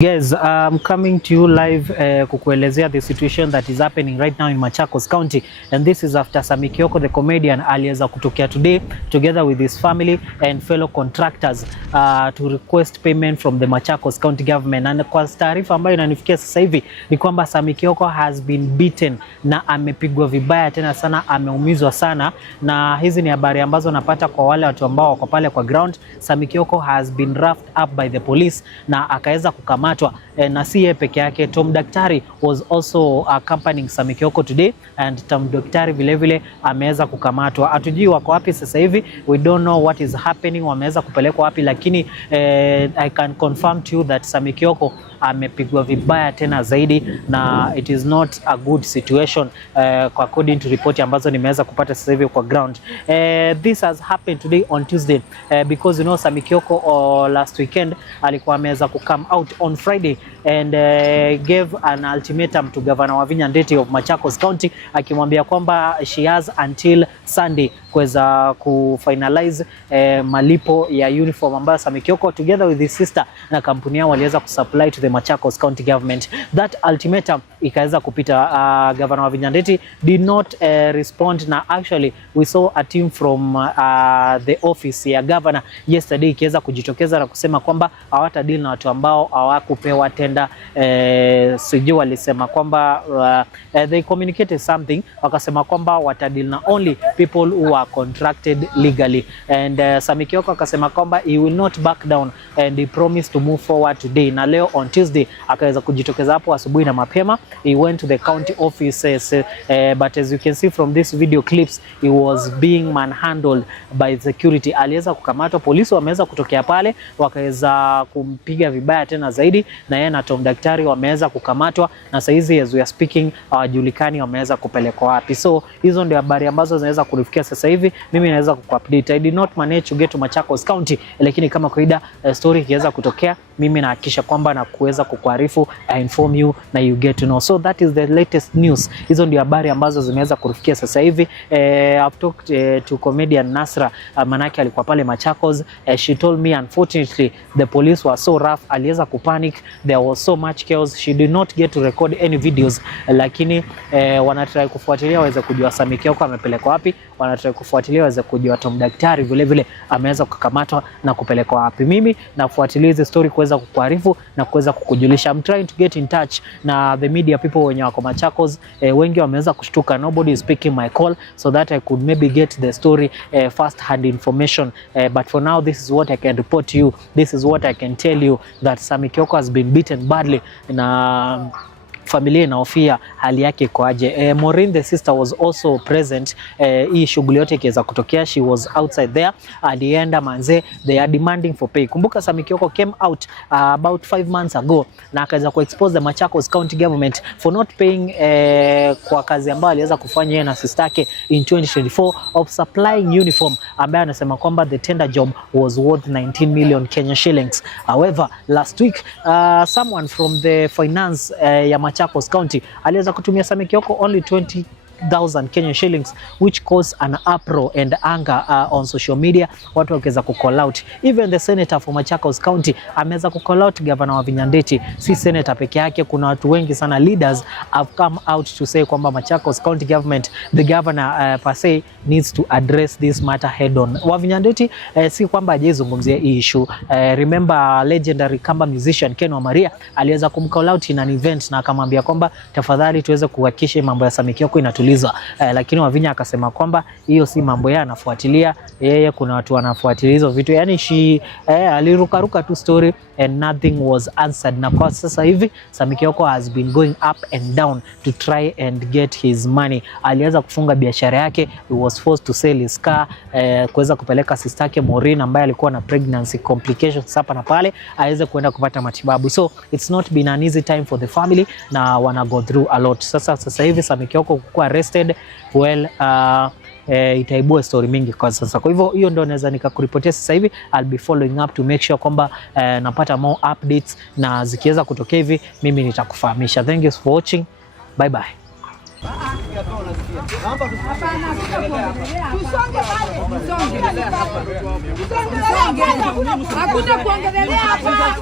Yes, I'm coming to you live kukuelezea the situation that is happening right now in Machakos County, and this is after Sammy Kioko the comedian aliweza kutokea today together with his family and fellow contractors to request payment from the Machakos County government. And kwa taarifa ambayo inanifikia sasa hivi ni kwamba Sammy Kioko has been beaten na amepigwa vibaya tena sana, ameumizwa sana, na hizi ni habari ambazo napata kwa wale watu ambao wako pale kwa ground. Sammy Kioko has been roughed up by the police na akaweza kukamatwa, na si yeye peke yake. Tom Daktari was also accompanying Sammy Kioko today, and Tom Daktari vile vile ameweza kukamatwa. Hatujui wako wapi sasa hivi, we don't know what is happening, wameweza kupelekwa wapi, lakini I can confirm to you that Sammy Kioko amepigwa vibaya tena zaidi, na it is not a good situation according to report ambazo nimeweza kupata sasa hivi kwa ground. This has happened today on Tuesday because you know Sammy Kioko last weekend alikuwa ameweza ku come out on Friday and gave an ultimatum to Governor Wavinya Ndeti of Machakos County, akimwambia kwamba she has until Sunday kuweza kufinalize malipo ya uniform ambayo Sammy Kioko together with his sister na kampuni yao waliweza kusupply to the Machakos County government. That ultimatum ikaweza kupita. Governor Wavinya Ndeti did not respond, na actually we saw a team from the office ya governor yesterday ikiweza kujitokeza na kusema kwamba hawata deal na watu ambao hawakupewa tenda. Sijui walisema kwamba they communicated something, wakasema kwamba wata deal na only people who are contracted legally, and Sammy Kioko akasema kwamba he will not back down and he promised to move forward today. Na leo on Tuesday akaweza kujitokeza hapo asubuhi na mapema. He went to the county offices, but as you can see from this video clips, he was being manhandled by security. Aliweza kukamatwa, polisi wameweza kutokea pale wakaweza kumpiga vibaya tena zaidi, na yeye na Tom Daktari wameweza kukamatwa, na sasa hizi as we are speaking hawajulikani wameweza kupelekwa wapi. So hizo ndio habari ambazo zinaweza kulifikia sasa hivi. Mimi naweza kukuupdate. I did not manage to get to Machakos County, lakini kama kawaida story ikiweza kutokea mimi nahakikisha kwamba na kuweza kukuarifu, I inform you na you get to know. So that is the latest news. Hizo ndio habari ambazo zimeweza kufikia sasa hivi. I've talked to comedian Nasra, manake alikuwa pale Machakos. She told me unfortunately the police were so rough, aliweza kupanic, there was so much chaos, she did not get to record any videos, lakini wanatry kufuatilia waweze kujua Sammy Kioko amepelekwa wapi, wanatry kufuatilia waweze kujua Tom Daktari vile vile ameweza kukamatwa na kupelekwa wapi. Mimi nafuatilia hizo story kuweza kukuarifu na kuweza kukujulisha. I'm trying to get in touch na the media people wenye wako Machakos. Wengi wameweza kushtuka, nobody is picking my call so that I could maybe get the story first hand information, but for now this is what I can report to you, this is what I can tell you, that Sammy Kioko has been beaten badly na familia inahofia hali yake ikoaje. Maureen the sister was also present. Hii shughuli yote ikiweza kutokea, she was outside there. Alienda manze, they are demanding for pay. Kumbuka Sammy Kioko came out about 5 months ago na akaweza kuexpose the Machakos County government for not paying kwa kazi ambayo aliweza kufanya yeye na sister yake in 2024 of supplying uniform, ambaye anasema kwamba the tender job was worth 19 million Kenya shillings. However, last week someone from the finance ya Machakos County aliweza kutumia Sammy Kioko only 20,000 Kenya shillings, which caused an uproar and anger on social media. Watu wakaweza ku call out, even the senator for Machakos County ameweza ku call out Governor Wavinya Ndeti. Si senator peke yake, kuna watu wengi sana, leaders have come out to say kwamba Machakos County government, the governor per se needs to address this matter head on. Wavinya Ndeti si kwamba hajazungumzia hii issue. Remember legendary Kamba musician Ken Wamaria aliweza kumcall out in an event na akamwambia kwamba tafadhali tuweze kuhakikisha mambo ya Sammy Kioko inatulizwa. Lakini Wavinya akasema kwamba hiyo si mambo yeye anafuatilia, yeye kuna watu wanafuatilia hizo vitu, yani alirukaruka tu story and nothing was answered. Na kwa sasa hivi Sammy Kioko has been going up and down to try and get his money. Aliweza kufunga biashara yake, he was forced to sell his car, kuweza kupeleka sister yake Maureen ambaye alikuwa na pregnancy complications hapa na pale aweze kuenda kupata matibabu. So it's not been an easy time for the family na wana go through a lot. Sasa hivi Sammy Kioko kuwa arrested, well itaibua story mingi kwa sasa. Kwa hivyo hiyo ndio naweza nikakuripotia sasa hivi. I'll be following up to make sure kwamba napata more updates, na zikiweza kutokea hivi mimi nitakufahamisha. Thank you for watching. Bye bye. Hakuna kuongelea hapa.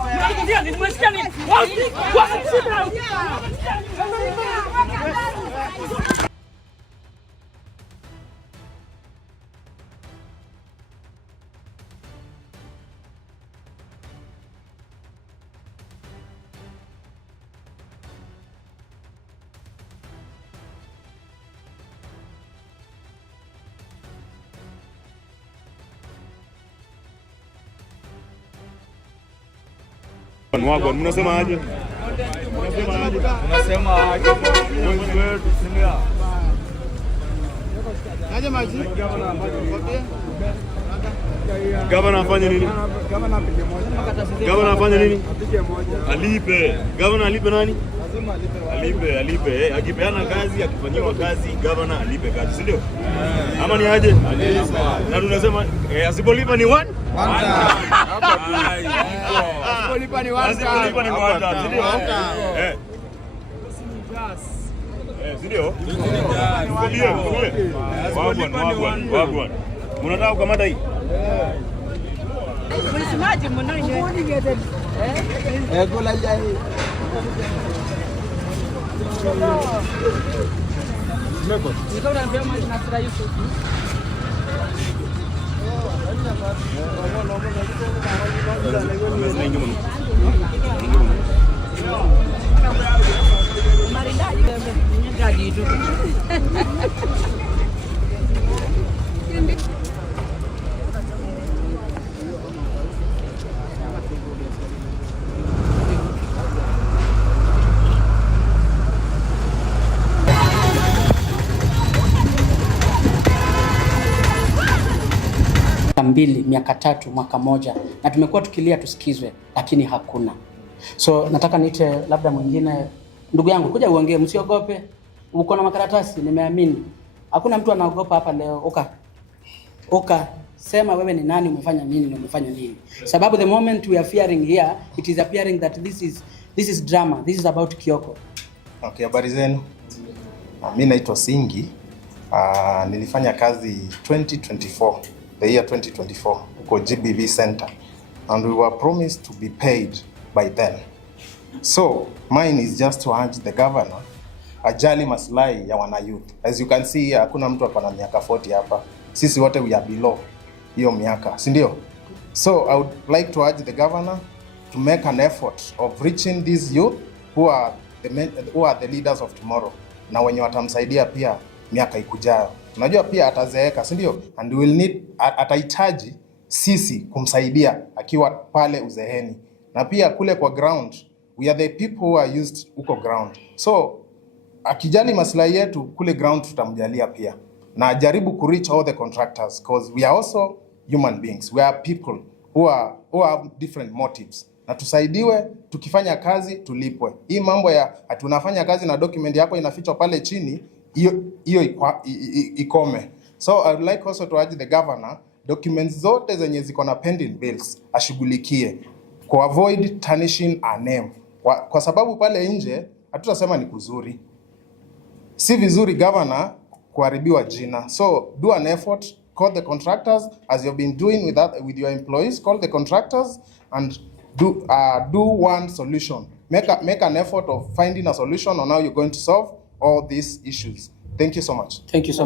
Mwagwa, mnasema aje? Unasema aje? Aje maji? Gavana afanye nini? Gavana afanye nini? Alipe. Gavana alipe nani? Alipe. Akipeana kazi, akifanyiwa kazi, gavana alipe kazi, si ndio? Ama ni aje? Na tunasema asipolipa ni one? Asipolipa ni one. Asipolipa ni one, si ndio? Si ndio? Wagwan. Mnataka kukamata hii? Mnasemaje mnao? Kula hii. Niko na mbele maji na sura Yusuf. Mbili, miaka 3, mwaka moja, na tumekuwa tukilia tusikizwe, lakini hakuna. So nataka niite labda mwingine, ndugu yangu, kuja uongee, msiogope. Uko na makaratasi, nimeamini. Hakuna mtu anaogopa hapa leo. Oka, sema wewe ni nani, umefanya nini na umefanya nini. Sababu the moment we are fearing here, it is appearing that this is drama. This is about Kioko. Okay, habari zenu. Mimi naitwa Singi. Nilifanya kazi 2024. The year 2024 for GBV Center, and we were promised to be paid by then. So mine is just to urge the governor ajali maslahi ya wana youth. As you can see, hakuna mtu hapa na miaka 40 hapa. Sisi wote we are below hiyo miaka, si ndio? So I would like to urge the governor to make an effort of reaching these youth who are the leaders of tomorrow, na wenye watamsaidia pia miaka ikujayo. Unajua pia atazeeka, si ndio? And we will need, atahitaji sisi kumsaidia akiwa pale uzeheni. Na pia kule kwa ground, we are the people who are used huko ground. So akijali maslahi yetu kule ground tutamjalia pia. Na jaribu ku reach all the contractors, because we are also human beings. We are people who have different motives. Na tusaidiwe, tukifanya kazi tulipwe. Hii mambo ya tunafanya kazi na document yako inafichwa pale chini, hiyo ikome. So I would like also to urge the governor, documents zote zenye ziko na pending bills ashughulikie, ku avoid tarnishing our name. Kwa sababu pale nje hatutasema ni kuzuri. Si vizuri governor kuharibiwa jina. So do an effort, call the contractors as you've been doing with your employees, call the contractors and do one solution. Make an effort of finding a solution on how you're going to solve all these issues. Thank you so much. Thank you so much.